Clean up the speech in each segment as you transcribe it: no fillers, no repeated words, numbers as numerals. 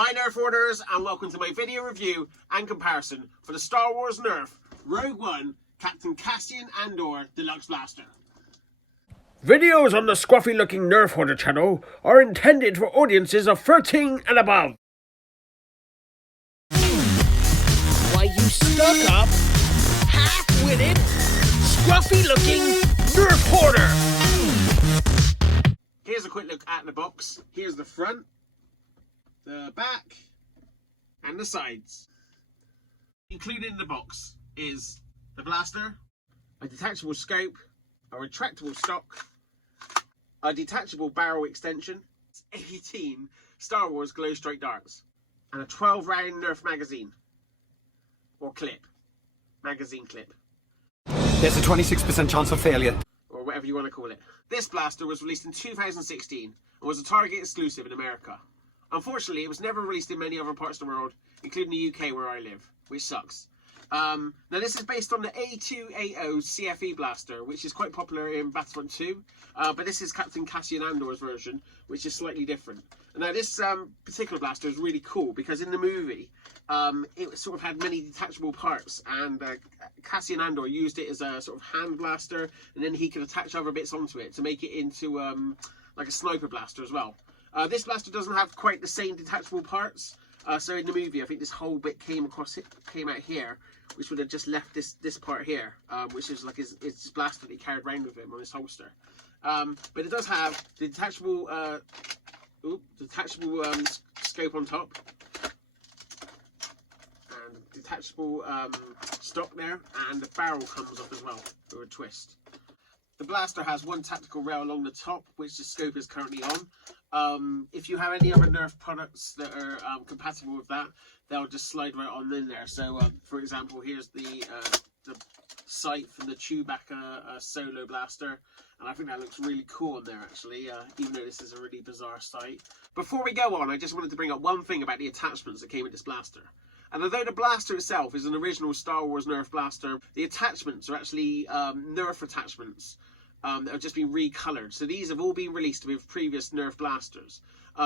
Hi Nerf Hoarders, and welcome to my video review and comparison for the Star Wars Nerf Rogue One Captain Cassian Andor Deluxe Blaster. Videos on the Scruffy-Looking Nerf Hoarder channel are intended for audiences of 13 and above. Why, you stuck up, half-witted, scruffy-looking Nerf Hoarder! Here's a quick look at the box. Here's the front, the back, and the sides. Included in the box is the blaster, a detachable scope, a retractable stock, a detachable barrel extension, 18 Star Wars GlowStrike darts, and a 12-round Nerf magazine, or clip, magazine clip. There's a 26% chance of failure. Or whatever you want to call it. This blaster was released in 2016 and was a Target exclusive in America. Unfortunately, it was never released in many other parts of the world, including the UK where I live, which sucks. Now this is based on the A280-CFE blaster, which is quite popular in Battlefront 2, but this is Captain Cassian Andor's version, which is slightly different. Now this particular blaster is really cool because in the movie, it sort of had many detachable parts, and Cassian Andor used it as a sort of hand blaster, and then he could attach other bits onto it to make it into like a sniper blaster as well. This blaster doesn't have quite the same detachable parts. So in the movie, I think this whole bit came out here, which would have just left this part here, which is like his blaster that he carried around with him on his holster. But it does have the detachable, scope on top, and detachable stock there, and the barrel comes off as well with a twist. The blaster has one tactical rail along the top, which the scope is currently on. If you have any other Nerf products that are compatible with that, they'll just slide right on in there. So, for example, here's the sight from the Chewbacca solo blaster, and I think that looks really cool on there actually, even though this is a really bizarre sight. Before we go on, I just wanted to bring up one thing about the attachments that came with this blaster. And although the blaster itself is an original Star Wars Nerf blaster, the attachments are actually Nerf attachments that have just been recolored. So these have all been released with previous Nerf blasters.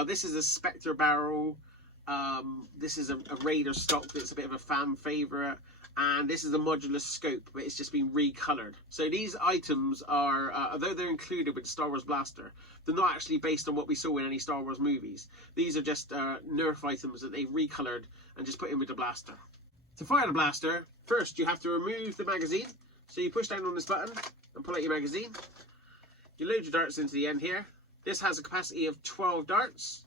This is a Spectre barrel. This is a Raider stock that's a bit of a fan favourite. And this is a modular scope, but it's just been recolored. So these items are, although they're included with the Star Wars blaster, they're not actually based on what we saw in any Star Wars movies. These are just Nerf items that they've recolored and just put in with the blaster. To fire the blaster, first you have to remove the magazine. So you push down on this button and pull out your magazine. You load your darts into the end here. This has a capacity of 12 darts.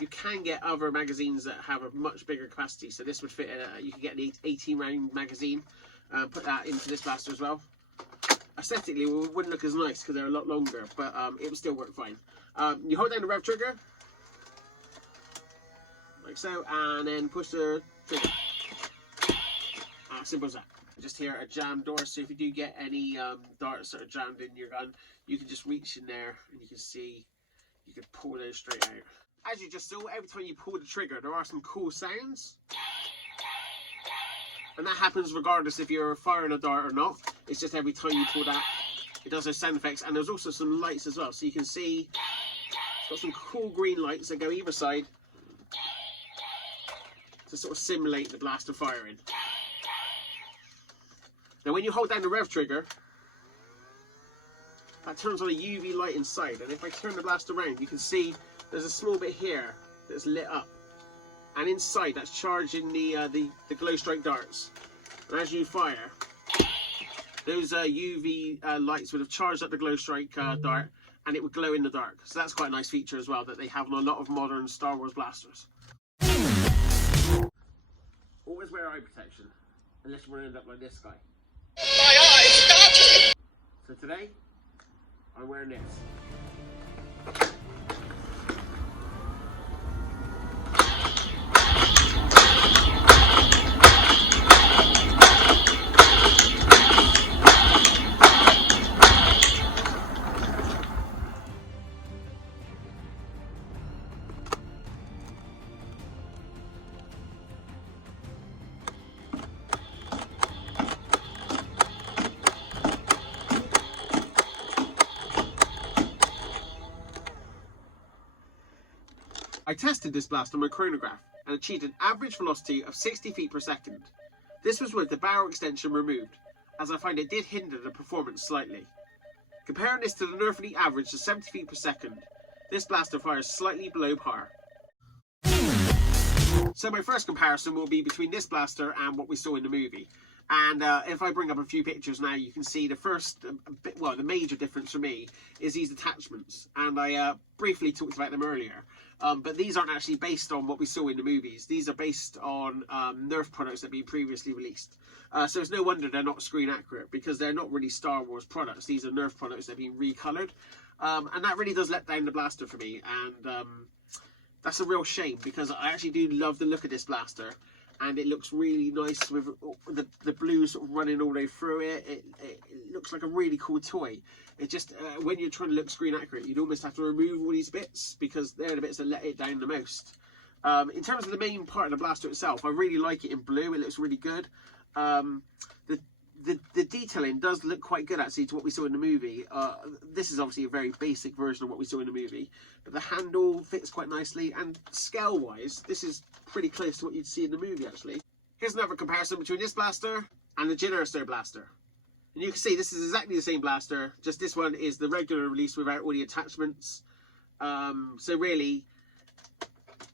You can get other magazines that have a much bigger capacity, so this would fit in you can get an 18 round magazine, put that into this blaster as well. Aesthetically it wouldn't look as nice because they're a lot longer, but it would still work fine. You hold down the rev trigger like so, and then push the trigger. Simple as that. Just here a jam door, so if you do get any darts that are jammed in your gun, you can just reach in there and you can see you can pull those straight out. As you just saw, every time you pull the trigger, there are some cool sounds. And that happens regardless if you're firing a dart or not. It's just every time you pull that, it does those sound effects. And there's also some lights as well. So you can see it's got some cool green lights that go either side to sort of simulate the blaster firing. Now when you hold down the rev trigger, that turns on a UV light inside. And if I turn the blaster around, you can see there's a small bit here that's lit up, and inside that's charging the GlowStrike darts. And as you fire, those UV lights would have charged up the GlowStrike dart, and it would glow in the dark. So that's quite a nice feature as well that they have on a lot of modern Star Wars blasters. Always wear eye protection, unless you want to end up like this guy. My eyes started! So today, I'm wearing this. I tested this blaster on my chronograph and achieved an average velocity of 60 feet per second. This was with the barrel extension removed, as I find it did hinder the performance slightly. Comparing this to the Nerf Elite average of 70 feet per second, this blaster fires slightly below par. So my first comparison will be between this blaster and what we saw in the movie. And if I bring up a few pictures now, you can see the first, the major difference for me is these attachments. And I briefly talked about them earlier. But these aren't actually based on what we saw in the movies. These are based on Nerf products that have been previously released. So it's no wonder they're not screen accurate, because they're not really Star Wars products. These are Nerf products that have been recolored. And that really does let down the blaster for me. And that's a real shame, because I actually do love the look of this blaster. And it looks really nice with the blue sort of running all the way through it. It looks like a really cool toy. It just, when you're trying to look screen accurate, you'd almost have to remove all these bits, because they're the bits that let it down the most. In terms of the main part of the blaster itself, I really like it in blue. It looks really good. The detailing does look quite good, actually, to what we saw in the movie. This is obviously a very basic version of what we saw in the movie, but the handle fits quite nicely, and scale-wise, this is pretty close to what you'd see in the movie, actually. Here's another comparison between this blaster and the Generator blaster. And you can see this is exactly the same blaster, just this one is the regular release without all the attachments. So really,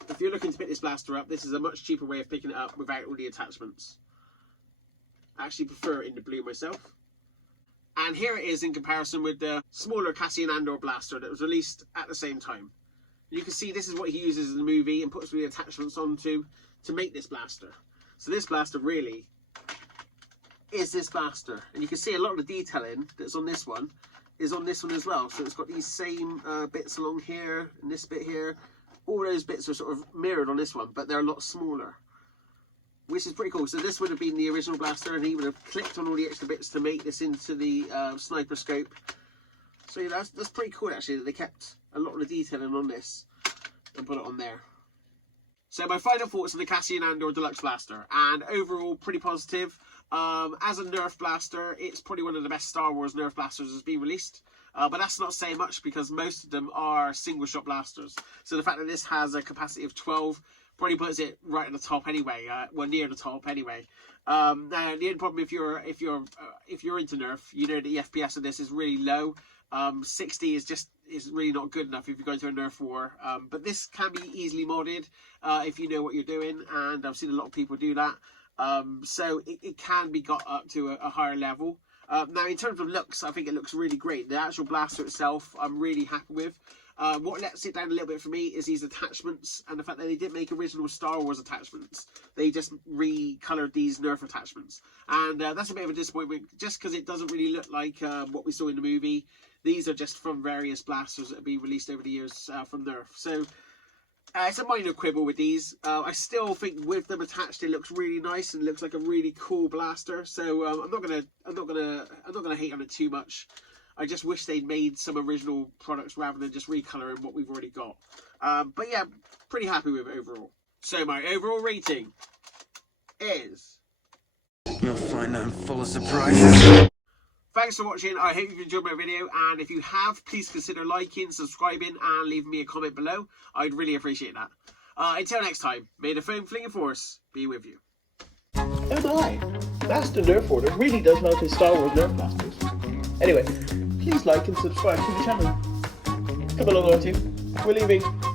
if you're looking to pick this blaster up, this is a much cheaper way of picking it up without all the attachments. I actually prefer it in the blue myself. And here it is in comparison with the smaller Cassian Andor blaster that was released at the same time. You can see this is what he uses in the movie and puts the attachments onto to make this blaster. So this blaster really is this blaster. And you can see a lot of the detailing that's on this one is on this one as well. So it's got these same bits along here and this bit here. All those bits are sort of mirrored on this one, but they're a lot smaller, which is pretty cool. So this would have been the original blaster, and he would have clicked on all the extra bits to make this into the sniper scope. So yeah, that's pretty cool, actually, that they kept a lot of the detailing on this and put it on there. So my final thoughts on the Cassian Andor Deluxe blaster, and overall pretty positive. As a Nerf blaster, it's probably one of the best Star Wars Nerf blasters that's been released. But that's not saying much, because most of them are single shot blasters. So the fact that this has a capacity of 12 probably puts it right at the top anyway, well, near the top anyway. Now the only problem, if you're into Nerf, you know that the FPS of this is really low. 60 is really not good enough if you're going to a Nerf war. But this can be easily modded if you know what you're doing, and I've seen a lot of people do that. So it can be got up to a higher level. Now in terms of looks, I think it looks really great. The actual blaster itself, I'm really happy with. What lets it down a little bit for me is these attachments, and the fact that they didn't make original Star Wars attachments. They just recolored these Nerf attachments, and that's a bit of a disappointment, just because it doesn't really look like what we saw in the movie. These are just from various blasters that have been released over the years from Nerf. So it's a minor quibble with these. I still think with them attached, it looks really nice and looks like a really cool blaster. So I'm not gonna hate on it too much. I just wish they'd made some original products rather than just recoloring what we've already got. But yeah, pretty happy with it overall. So my overall rating is... You'll find I'm full of surprises. Thanks for watching. I hope you've enjoyed my video, and if you have, please consider liking, subscribing, and leaving me a comment below. I'd really appreciate that. Until next time, may the foam flinging force be with you. Oh my, Master Nerf Hoarder really does love his Star Wars Nerf blasters. Anyway, please like and subscribe to the channel. Come along, R2. We're leaving.